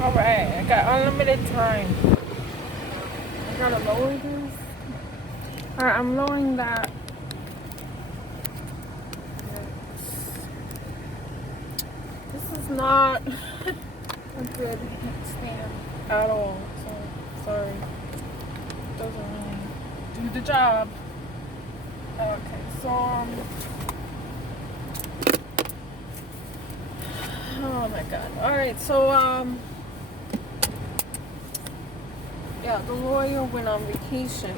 Alright, I got unlimited time. I gotta lower this. Alright, I'm lowering that. This is not a good stand at all. So, sorry. It doesn't really do the job. Okay, so, oh my god. Alright, so, yeah, the lawyer went on vacation.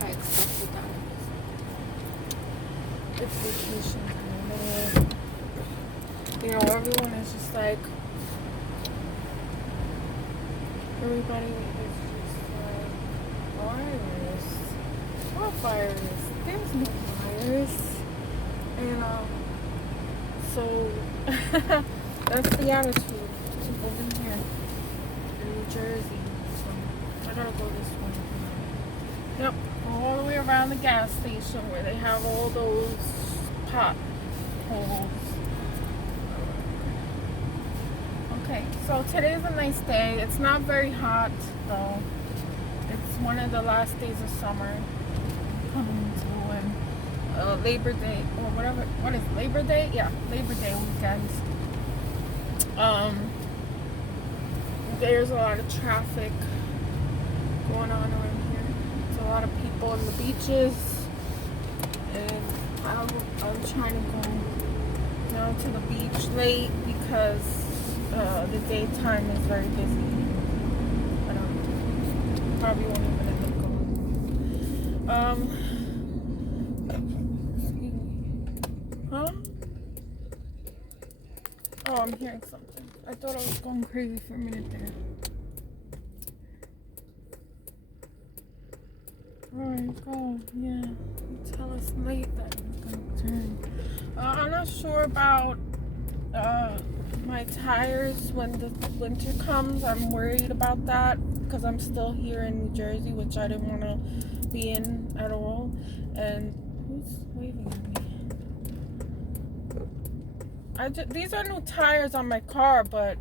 I expected that. It's vacation time. You know, everyone is just like, everybody is just like, virus. What virus? There's no virus. And, so, that's the attitude to living here in New Jersey. So, I gotta go this way. Yep, all the way around the gas station where they have all those potholes. Okay, so today's a nice day. It's not very hot, though. It's one of the last days of summer coming to, and Labor Day or whatever. What is Labor Day? Yeah, Labor Day weekends. There's a lot of traffic going on around here. There's a lot of people on the beaches, and I'm trying to go down to the beach late because the daytime is very busy. But probably won't even end up going. Huh? Oh, I'm hearing something. I thought I was going crazy for a minute there. Alright, go. Yeah. You tell us late that it's going to turn. I'm not sure about my tires when the winter comes. I'm worried about that because I'm still here in New Jersey, which I didn't want to be in at all. And who's waving at me? These are new tires on my car, but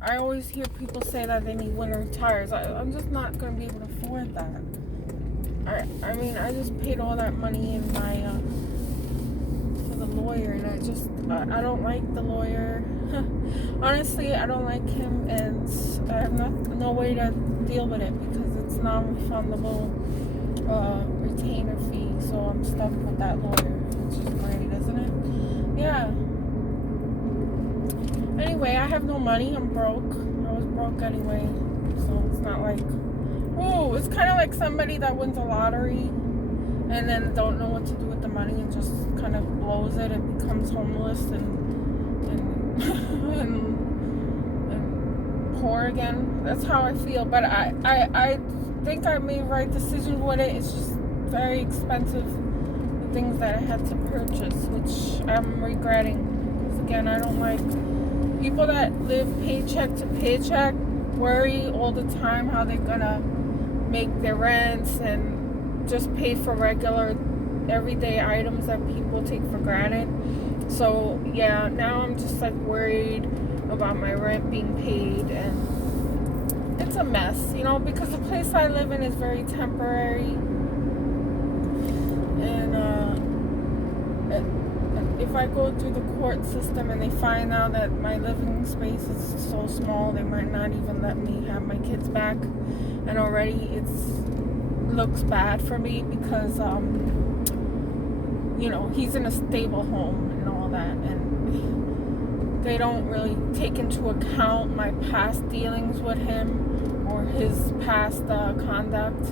I always hear people say that they need winter tires. I'm just not going to be able to afford that. I mean, I just paid all that money in my for the lawyer, and I don't like the lawyer. Honestly, I don't like him, and I have no way to deal with it because it's non-refundable retainer fee. So I'm stuck with that lawyer, which is great, isn't it? Yeah. Anyway, I have no money. I'm broke. I was broke anyway. So it's not like... Ooh, it's kind of like somebody that wins a lottery and then don't know what to do with the money and just kind of blows it and becomes homeless and poor again. That's how I feel. But I think I made the right decision with it. It's just very expensive, the things that I had to purchase, which I'm regretting. Because again, I don't like... People that live paycheck to paycheck worry all the time how they're gonna make their rents and just pay for regular everyday items that people take for granted. So yeah, now I'm just like worried about my rent being paid, and it's a mess, you know, because the place I live in is very temporary, and if I go through the court system and they find out that my living space is so small, they might not even let me have my kids back. And already it looks bad for me because, you know, he's in a stable home and all that. And they don't really take into account my past dealings with him or his past conduct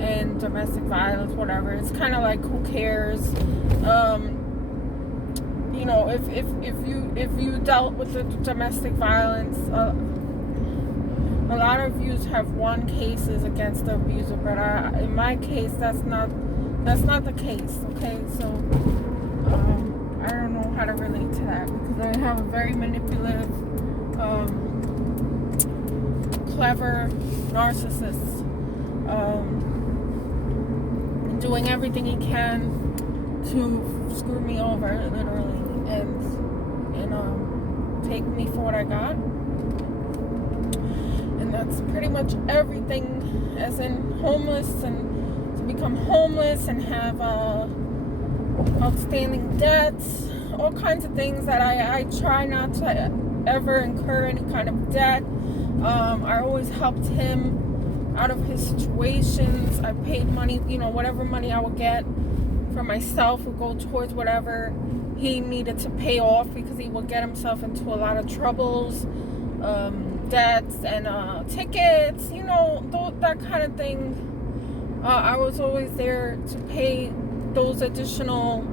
and domestic violence, whatever. It's kind of like, who cares? You know, if you dealt with the domestic violence, a lot of you have won cases against the abuser, but in my case, that's not the case. Okay, so I don't know how to relate to that because I have a very manipulative, clever narcissist, doing everything he can to screw me over, literally, and take me for what I got. And that's pretty much everything, as in homeless, and to become homeless and have outstanding debts, all kinds of things that I try not to ever incur any kind of debt. I always helped him out of his situations. I paid money, whatever money I would get for myself would go towards whatever he needed to pay off, because he would get himself into a lot of troubles, debts and tickets, that kind of thing. I was always there to pay those additional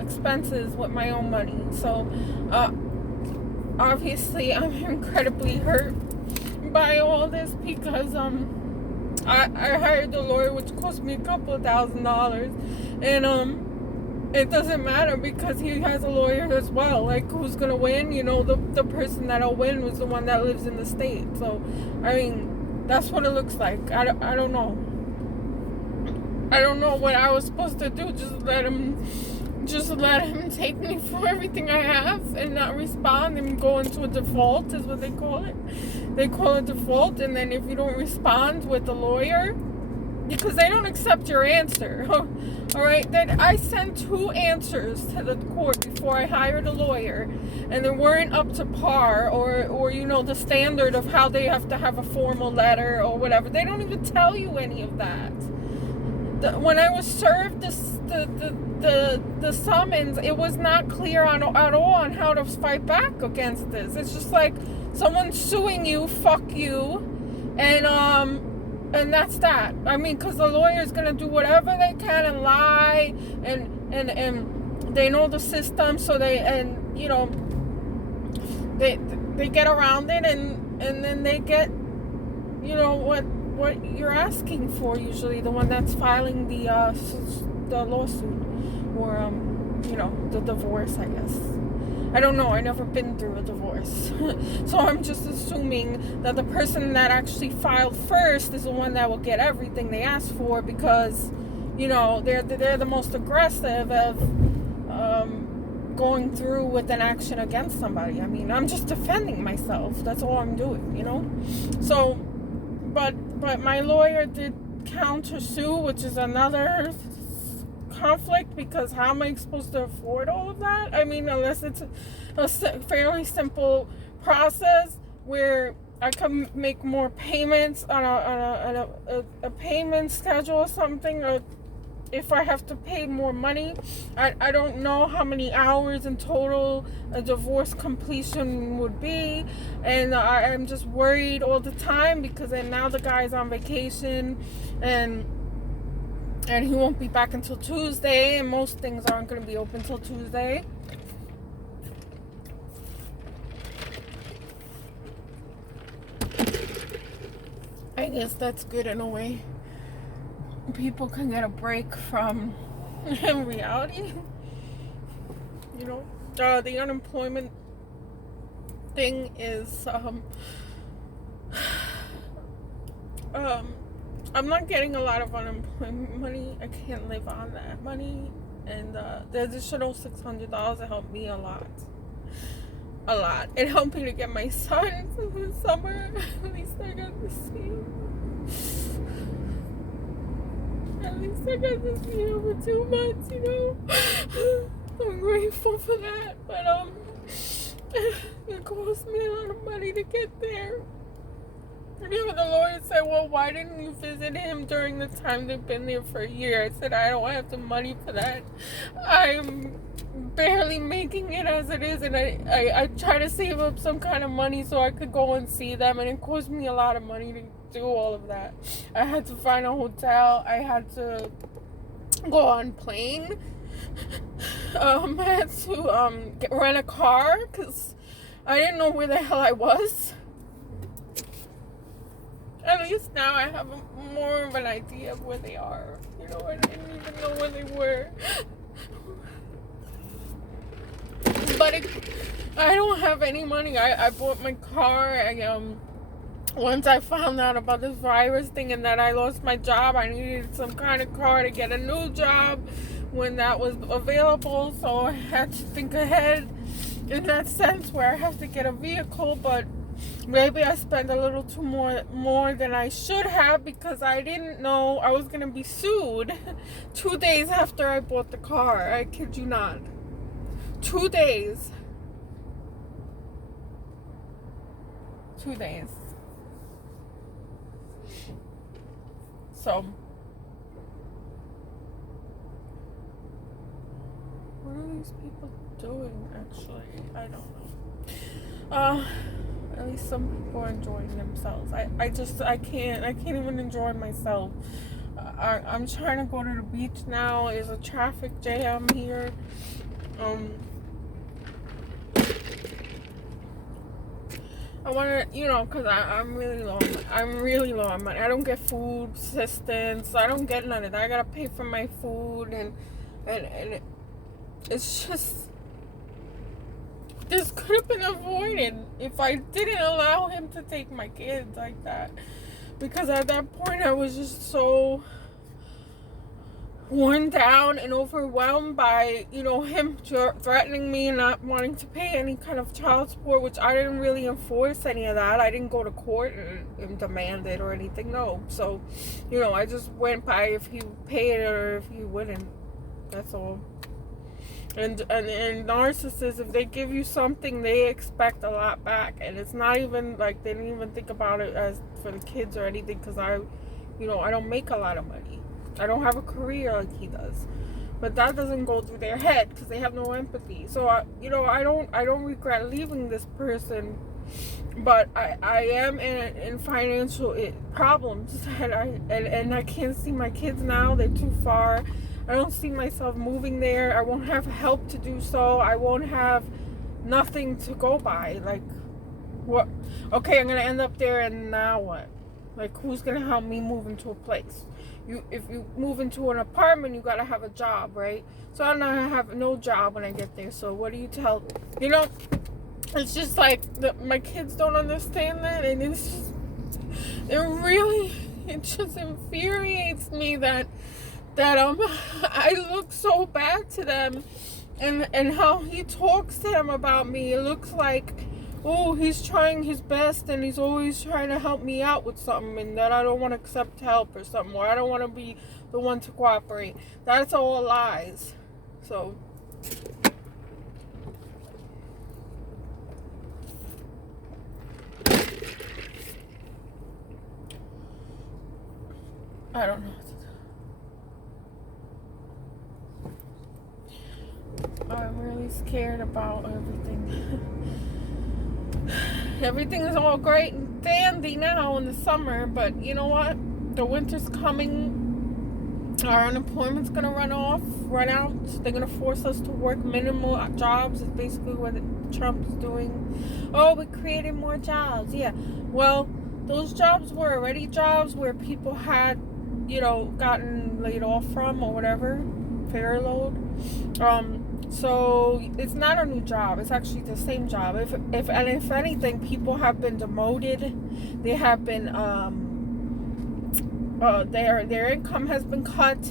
expenses with my own money. So obviously I'm incredibly hurt by all this, because I hired a lawyer, which cost me a couple of $1,000, and it doesn't matter, because he has a lawyer as well. Like, who's gonna win? The person that'll win was the one that lives in the state. So I mean, that's what it looks like. I don't know what I was supposed to do. Just let him take me for everything I have and not respond and go into a default, is what they call it. They call it default. And then if you don't respond with the lawyer, because they don't accept your answer, all right, then I sent 2 answers to the court before I hired a lawyer, and they weren't up to par, or the standard of how they have to have a formal letter or whatever. They don't even tell you any of that. When I was served the summons, it was not clear at all on how to fight back against this. It's just like, someone's suing you, fuck you, and that's that. I mean, because the lawyer's gonna do whatever they can and lie, and they know the system, so they get around it, and then they get what you're asking for. Usually, the one that's filing the lawsuit, or the divorce, I guess. I don't know. I've never been through a divorce. So I'm just assuming that the person that actually filed first is the one that will get everything they asked for, because, they're the most aggressive of going through with an action against somebody. I mean, I'm just defending myself. That's all I'm doing, So, but my lawyer did counter sue, which is another conflict, because how am I supposed to afford all of that? I mean, unless it's a fairly simple process where I can make more payments on a payment schedule or something, or if I have to pay more money. I don't know how many hours in total a divorce completion would be, and I'm just worried all the time, because then now the guy's on vacation, and he won't be back until Tuesday, and most things aren't going to be open till Tuesday. I guess that's good in a way. People can get a break from reality. The unemployment thing is I'm not getting a lot of unemployment money. I can't live on that money, and the additional $600 helped me a lot. It helped me to get my son for the summer. At least I got to see him. At least I got to see him for 2 months, I'm grateful for that, but it cost me a lot of money to get there. And even the lawyer said, well, why didn't you visit him during the time they've been there for a year? I said, I don't have the money for that. I'm barely making it as it is, and I try to save up some kind of money so I could go and see them, and it cost me a lot of money to do all of that. I had to find a hotel. I had to go on plane. I had to rent a car, because I didn't know where the hell I was. At least now I have more of an idea of where they are. I didn't even know where they were. But I don't have any money. I bought my car. Once I found out about this virus thing and that I lost my job, I needed some kind of car to get a new job, when that was available, so I had to think ahead in that sense where I have to get a vehicle. But maybe I spent a little too more than I should have, because I didn't know I was gonna be sued 2 days after I bought the car. I kid you not. 2 days. 2 days. So what are these people doing actually? I don't know. At least some people are enjoying themselves. I can't even enjoy myself. I'm trying to go to the beach now. There's a traffic jam here. I want to, because I'm really low. I'm really low on money. I don't get food assistance. I don't get none of that. I gotta pay for my food, and it's just, this could have been avoided if I didn't allow him to take my kids like that. Because at that point, I was just so worn down and overwhelmed by, him threatening me and not wanting to pay any kind of child support, which I didn't really enforce any of that. I didn't go to court and demand it or anything, no. So, I just went by if he paid it or if he wouldn't. That's all. And narcissists, if they give you something, they expect a lot back. And it's not even like they didn't even think about it as for the kids or anything, because I don't make a lot of money. I don't have a career like he does, but that doesn't go through their head because they have no empathy. So I don't regret leaving this person, but I am in financial problems, and I can't see my kids now. They're too far. I don't see myself moving there. I won't have help to do so. I won't have nothing to go by. Like, what? Okay, I'm gonna end up there, and now what? Like, who's gonna help me move into a place? If you move into an apartment, you gotta have a job, right? So I'm not gonna have no job when I get there. So what do you tell? It's just like my kids don't understand that, and it just infuriates me that I look so bad to them, and how he talks to them about me. It looks like, oh, he's trying his best and he's always trying to help me out with something, and that I don't want to accept help or something, or I don't want to be the one to cooperate. That's all lies. So I don't know what to do. I'm really scared about everything. Everything is all great and dandy now in the summer, but you know what? The winter's coming. Our unemployment's gonna run out. They're gonna force us to work minimal jobs. Is basically what Trump is doing. Oh, we created more jobs. Yeah. Well, those jobs were already jobs where people had, gotten laid off from or whatever, furloughed. So it's not a new job. It's actually the same job. If anything, people have been demoted. They have been their income has been cut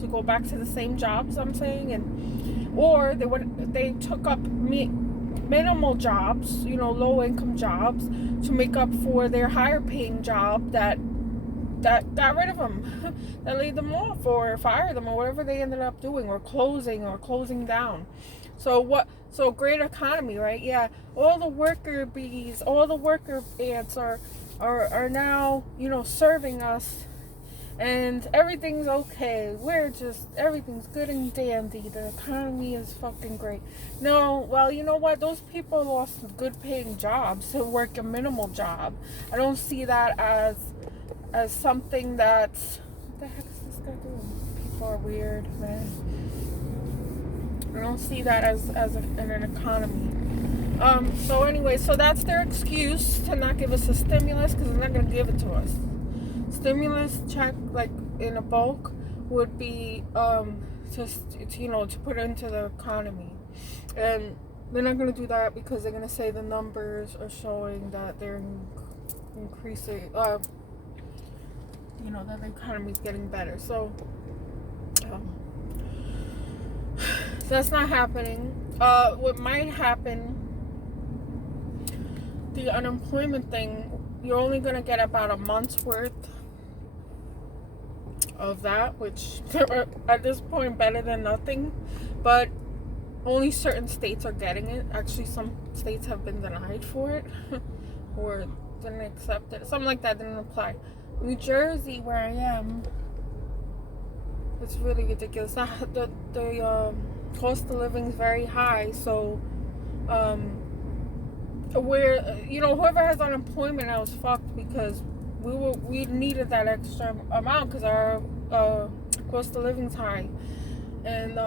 to go back to the same jobs. I'm saying, or they took up minimal jobs, low income jobs, to make up for their higher paying job that got rid of them, that laid them off or fired them or whatever they ended up doing, or closing down. So great economy, right? Yeah, all the worker bees, all the worker ants are now, serving us, and everything's okay. Everything's good and dandy. The economy is fucking great. No, well, you know what? Those people lost good paying jobs to work a minimal job. I don't see that as something that's, what the heck is this guy doing? People are weird, man. I don't see that as in an economy. So anyway, so that's their excuse to not give us a stimulus, because they're not going to give it to us. Stimulus check, like in a bulk, would be just to put into the economy, and they're not going to do that because they're going to say the numbers are showing that they're increasing. That the economy is getting better. So that's not happening. What might happen, the unemployment thing, you're only gonna get about a month's worth of that, which at this point better than nothing. But only certain states are getting it. Actually, some states have been denied for it or didn't accept it. Something like that didn't apply. New Jersey, where I am, it's really ridiculous. The cost of living is very high, so where whoever has unemployment now is fucked, because we needed that extra amount because our cost of living's high, and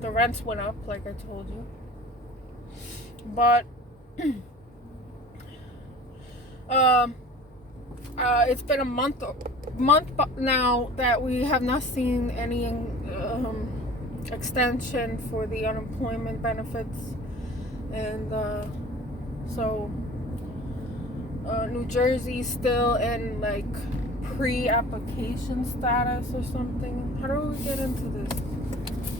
the rents went up, like I told you. But it's been a month now that we have not seen any extension for the unemployment benefits, and so New Jersey's still in like pre-application status or something. How do we get into this?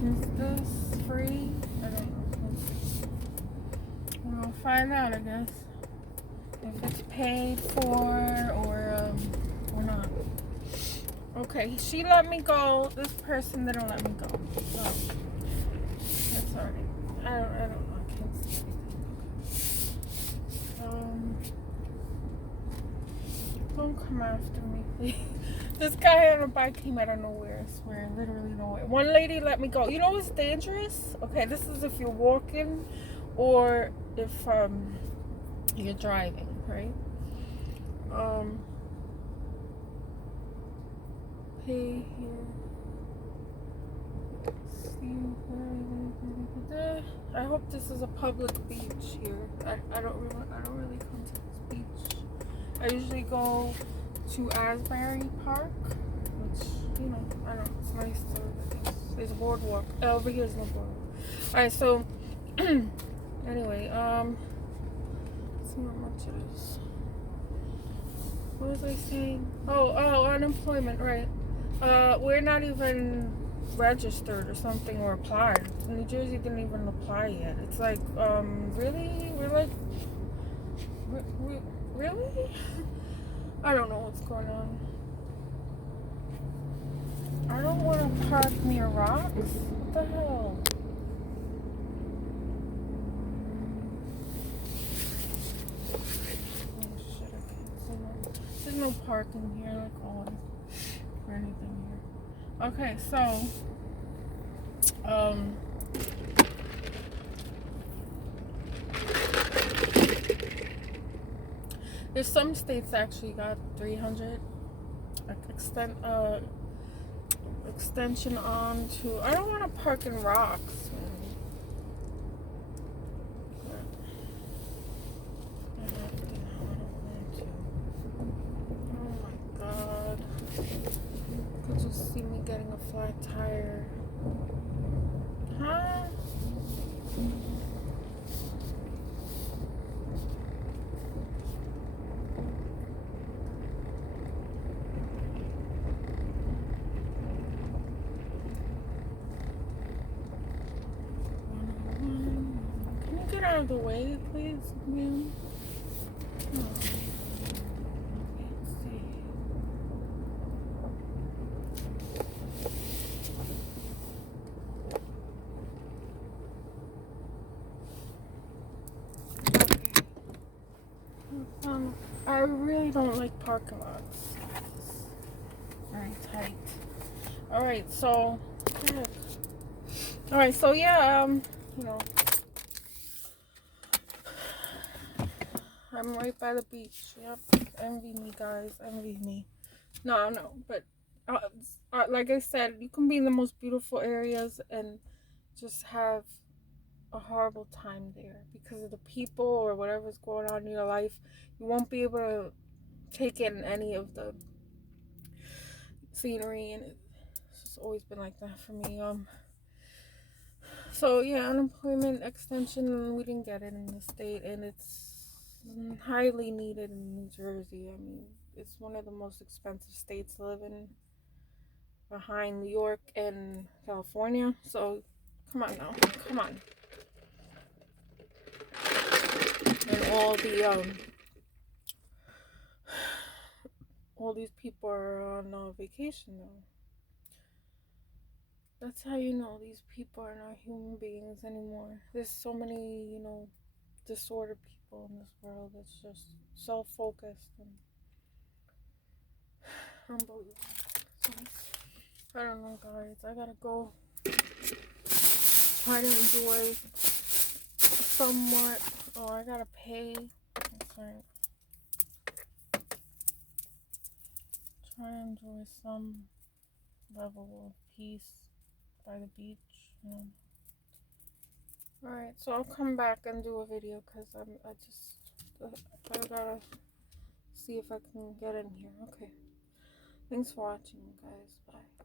Is this free? I don't know. We'll find out, I guess, if it's paid for or not. Okay, she let me go. This person didn't let me go. So that's alright. I don't know. I can't see anything. Don't come after me, please. This guy on a bike came out of nowhere, I swear, literally nowhere. One lady let me go. You know what's dangerous? Okay, this is if you're walking or if you're driving, right? Pay here. I hope this is a public beach here. I don't really come to this beach. I usually go to Asbury Park, which, I don't know, it's nice to, there's a boardwalk. Over here is no boardwalk. Alright, so, anyway, let's see how much it is. What was I saying? Oh, unemployment, right. We're not even registered or something or applied. New Jersey didn't even apply yet. It's like, really? We're like, really? I don't know what's going on. I don't want to park near rocks. What the hell? Oh shit, I can't see no. There's no parking here, like on or anything here. Okay, so there's some states that actually got 300 extension on to. I don't want to park in rocks. Oh my god! You could just see me getting a flat tire. Huh? Get out of the way, please, ma'am. Oh. Let's see. Okay. I really don't like parking lots. It's very tight. Alright, so yeah, I'm right by the beach. Yep. Envy me, guys. Envy me. No, but like I said, you can be in the most beautiful areas and just have a horrible time there because of the people or whatever's going on in your life. You won't be able to take in any of the scenery, and it's just always been like that for me. So yeah, unemployment extension, we didn't get it in the state, and it's highly needed in New Jersey. I mean, it's one of the most expensive states to live in, behind New York and California. So Come on now. Come on. And all these people are on vacation now. That's how you know these people are not human beings anymore. There's so many, disordered people in this world that's just self-focused and unbelievable. So, I don't know, guys. I gotta go try to enjoy somewhat. Oh, I gotta pay. That's right. Try to enjoy some level of peace by the beach. Alright, so I'll come back and do a video because I gotta see if I can get in here. Okay. Thanks for watching, guys. Bye.